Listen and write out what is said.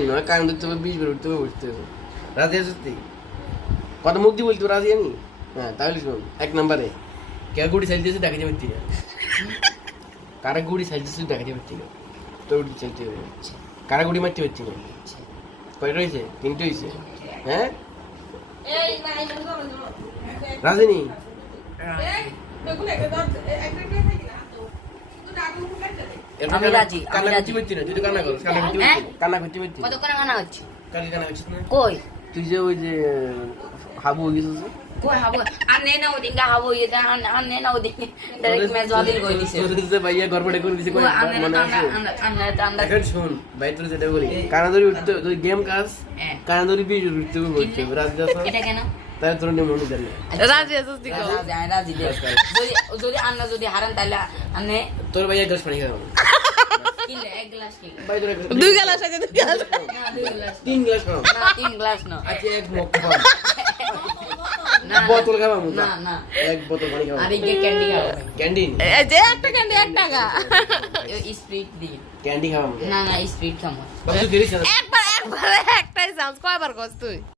হয়েছে নয় কারণ ধরতে হবে 20 বার উঠতে হবে উঠতে হবে রাজি আছিস তুই কত মুখ দিয়ে বলতে রাজি আমি হ্যাঁ তাহলে শোন 1 নম্বরে কে গুড়ি সাইজ দিয়েছে দেখা যাবে ঠিক কারা গুড়ি সাইজ দিয়েছে দেখা যাবে ঠিক তোর গুড়ি চাইতে হবে কারা গুড়ি মারতে হচ্ছে না কয়টা হয়েছে 3টে হয়েছে হ্যাঁ রাজনী আমি রাজি কান্না করতে পারছি না তুই তো কান্না করছিস কান্না করতে পারছি কত করে কান্না হচ্ছে কান্না করছিস না কই তুই যে ওই যে হাবু হয়ে গেছিস কই হাবো আর নেই না ওদিকে হাবো ইয়ে আর নেই না ওদিকে ডাইরেক্ট ম্যাচ বাতিল করে দিছে তোর যে ভাইয়া গড়বড়ে করে দিছে কই মনে আছে এখন শুন ভাই তোর যেটা বলি কানাদরি উঠতে তুই গেম কাজ কানাদরি বি উঠতে বলছে রাজ দাস এটা কেন তাই তোর নিয়ে মনে জানি রাজি আছিস তুই কও রাজি যদি আন্না যদি হারান তাহলে আন্নে তোর ভাইয়া গ্লাস পানি খাও কিনলে এক গ্লাস কিনলে ভাই তোর 2 গ্লাস আছে 2 গ্লাস না 2 গ্লাস 3 গ্লাস খাও না 3 গ্লাস না আচ্ছা এক মগ খাও না বোতল খাও না না এক বোতল পানি খাও আর এই যে ক্যান্ডি খাবো ক্যান্ডি এই যে একটা ক্যান্ডি 1 টাকা স্প্রিট দি ক্যান্ডি খাও না না স্প্রিট খাবো কত দেরি একবার একটাই চান্স কয়বার কস তুই